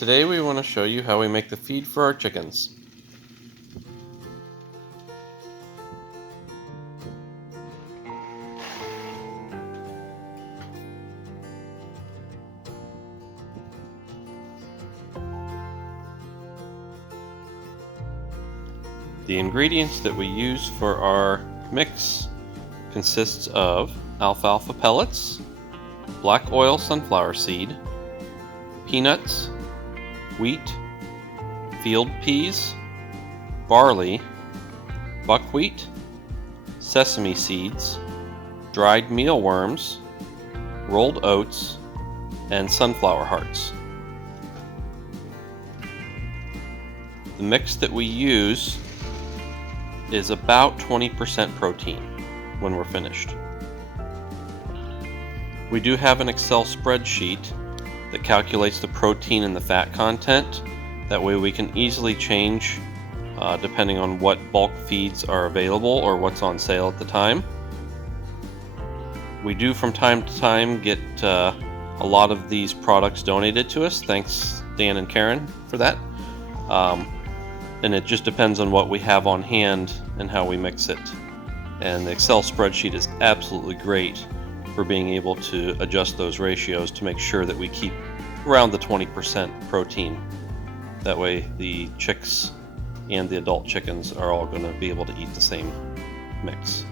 Today we want to show you how we make the feed for our chickens. The ingredients that we use for our mix consists of alfalfa pellets, black oil sunflower seed, peanuts, wheat, field peas, barley, buckwheat, sesame seeds, dried mealworms, rolled oats, and sunflower hearts. The mix that we use is about 20% protein when we're finished. We do have an Excel spreadsheet that calculates the protein and the fat content. That way we can easily change depending on what bulk feeds are available or what's on sale at the time. We do from time to time get a lot of these products donated to us. Thanks Dan and Karen for that. And it just depends on what we have on hand and how we mix it. And the Excel spreadsheet is absolutely great for being able to adjust those ratios to make sure that we keep around the 20% protein. That way the chicks and the adult chickens are all going to be able to eat the same mix.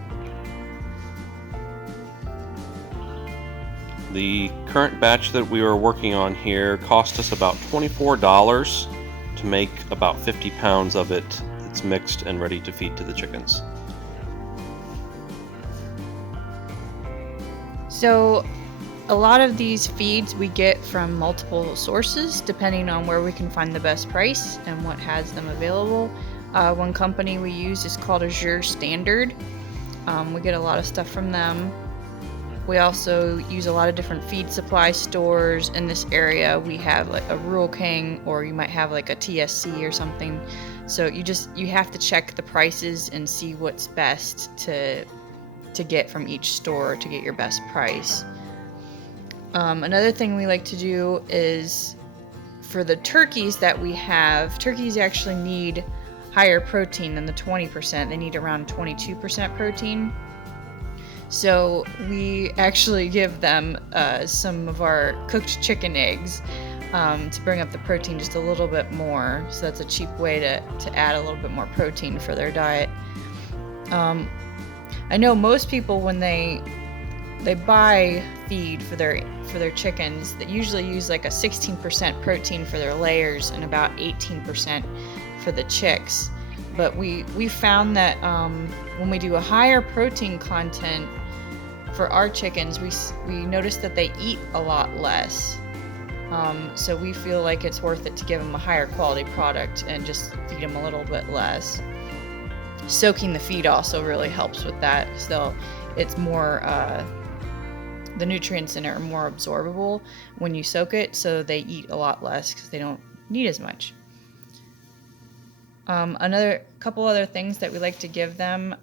The current batch that we were working on here cost us about $24 to make about 50 pounds of it that's mixed and ready to feed to the chickens. So a lot of these feeds we get from multiple sources depending on where we can find the best price and what has them available. One company we use is called Azure Standard. We get a lot of stuff from them. We also use a lot of different feed supply stores in this area. We have like a Rural King, or you might have like a TSC or something. So you have to check the prices and see what's best to get from each store to get your best price. Another thing we like to do is for the turkeys that we have, turkeys actually need higher protein than the 20%. They need around 22% protein. So we actually give them some of our cooked chicken eggs to bring up the protein just a little bit more. So that's a cheap way to add a little bit more protein for their diet. I know most people when they buy feed for their chickens, that usually use like a 16% protein for their layers and about 18% for the chicks. But we found that when we do a higher protein content for our chickens, we notice that they eat a lot less. So we feel like it's worth it to give them a higher quality product and just feed them a little bit less. Soaking the feed also really helps with that, so it's more the nutrients in it are more absorbable when you soak it, so they eat a lot less because they don't need as much. Another couple other things that we like to give them,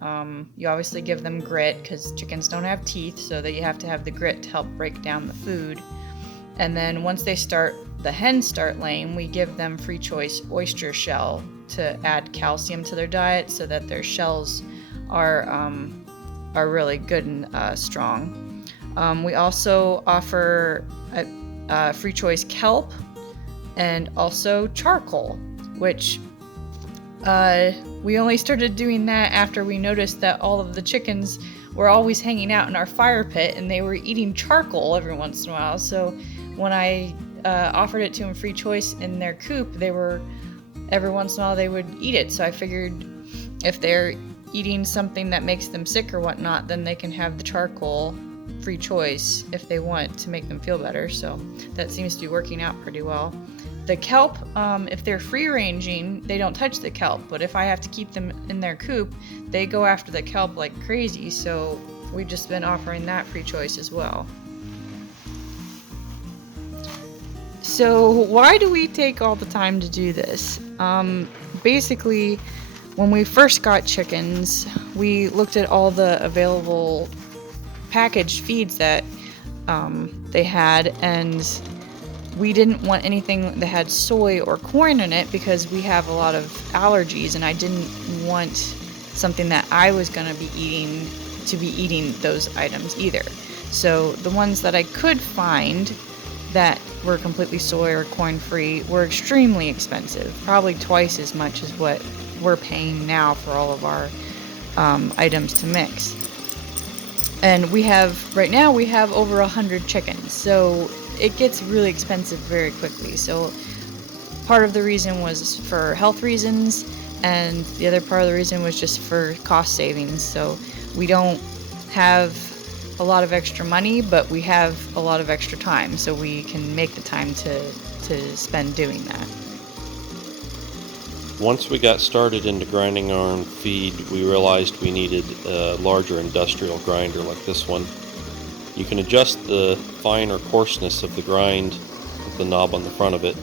you obviously give them grit because chickens don't have teeth, so that you have to have the grit to help break down the food. And then once the hens start laying, we give them Free Choice oyster shell to add calcium to their diet so that their shells are really good and strong. We also offer Free Choice kelp and also charcoal, which we only started doing that after we noticed that all of the chickens were always hanging out in our fire pit and they were eating charcoal every once in a while. So when I offered it to them Free Choice in their coop, every once in a while they would eat it. So I figured if they're eating something that makes them sick or whatnot, then they can have the charcoal Free Choice if they want to make them feel better. So that seems to be working out pretty well. The kelp, if they're free ranging, they don't touch the kelp, but if I have to keep them in their coop, they go after the kelp like crazy, so we've just been offering that Free Choice as well. So why do we take all the time to do this? Basically, when we first got chickens, we looked at all the available packaged feeds that they had, and we didn't want anything that had soy or corn in it because we have a lot of allergies, and I didn't want something that I was going to be eating those items either. So the ones that I could find that were completely soy or corn free were extremely expensive, probably twice as much as what we're paying now for all of our items to mix. And right now we have over 100 chickens, so it gets really expensive very quickly. So part of the reason was for health reasons, and the other part of the reason was just for cost savings. So we don't have a lot of extra money, but we have a lot of extra time, so we can make the time to spend doing that. Once we got started into grinding our own feed, we realized we needed a larger industrial grinder like this one. You can adjust the fine or coarseness of the grind with the knob on the front of it,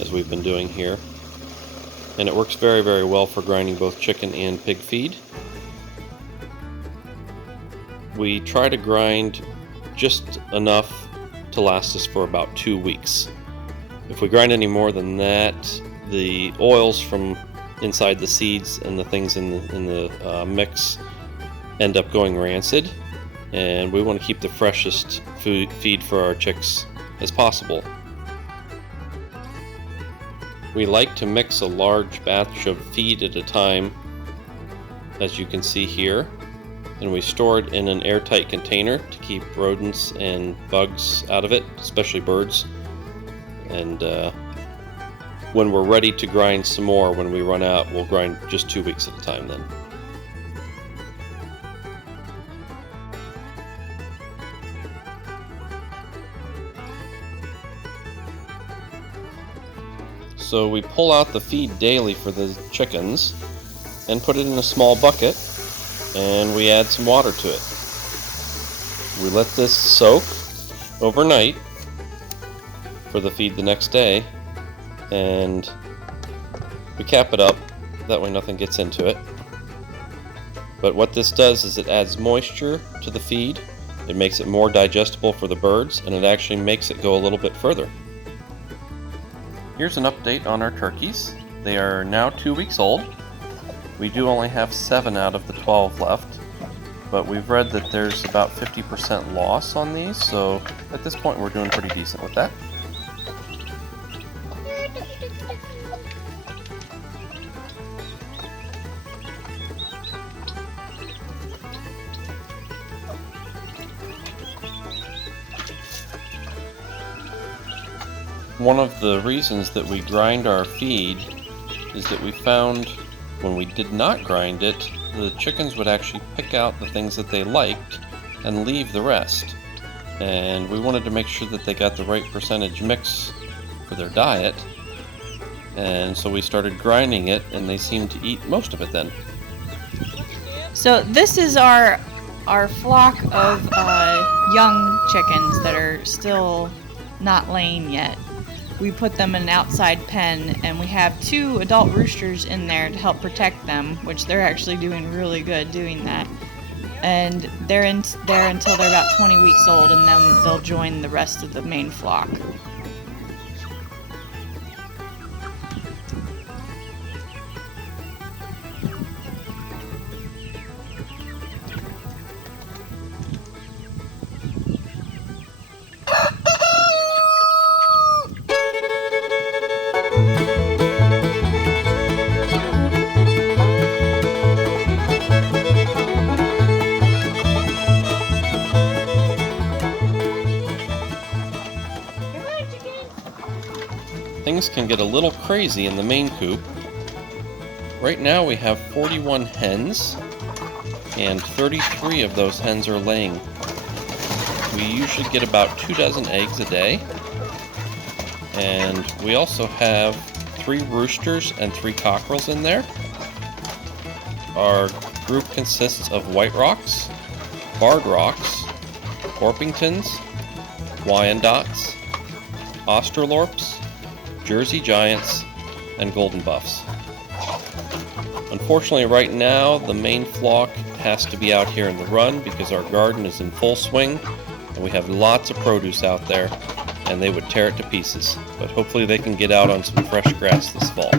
as we've been doing here. And it works very, very well for grinding both chicken and pig feed. We try to grind just enough to last us for about 2 weeks. If we grind any more than that, the oils from inside the seeds and the things in the mix end up going rancid, and we want to keep the freshest feed for our chicks as possible. We like to mix a large batch of feed at a time, as you can see here, and we store it in an airtight container to keep rodents and bugs out of it, especially birds. And when we're ready to grind some more, when we run out, we'll grind just 2 weeks at a time then. So we pull out the feed daily for the chickens and put it in a small bucket, and we add some water to it. We let this soak overnight for the feed the next day, and we cap it up, that way nothing gets into it. But what this does is it adds moisture to the feed, it makes it more digestible for the birds, and it actually makes it go a little bit further. Here's an update on our turkeys. They are now 2 weeks old. We do only have 7 out of the 12 left, but we've read that there's about 50% loss on these, so at this point we're doing pretty decent with that. One of the reasons that we grind our feed is that we found when we did not grind it, the chickens would actually pick out the things that they liked and leave the rest. And we wanted to make sure that they got the right percentage mix for their diet. And so we started grinding it, and they seemed to eat most of it then. So this is our flock of young chickens that are still not laying yet. We put them in an outside pen, and we have 2 adult roosters in there to help protect them, which they're actually doing really good doing that. And they're in there until they're about 20 weeks old, and then they'll join the rest of the main flock. Things can get a little crazy in the main coop. Right now we have 41 hens, and 33 of those hens are laying. We usually get about 2 dozen eggs a day, and we also have 3 roosters and 3 cockerels in there. Our group consists of White Rocks, Barred Rocks, Orpingtons, Wyandottes, Australorps, Jersey Giants, and Golden Buffs. Unfortunately, right now, the main flock has to be out here in the run because our garden is in full swing and we have lots of produce out there. and they would tear it to pieces. But hopefully they can get out on some fresh grass this fall.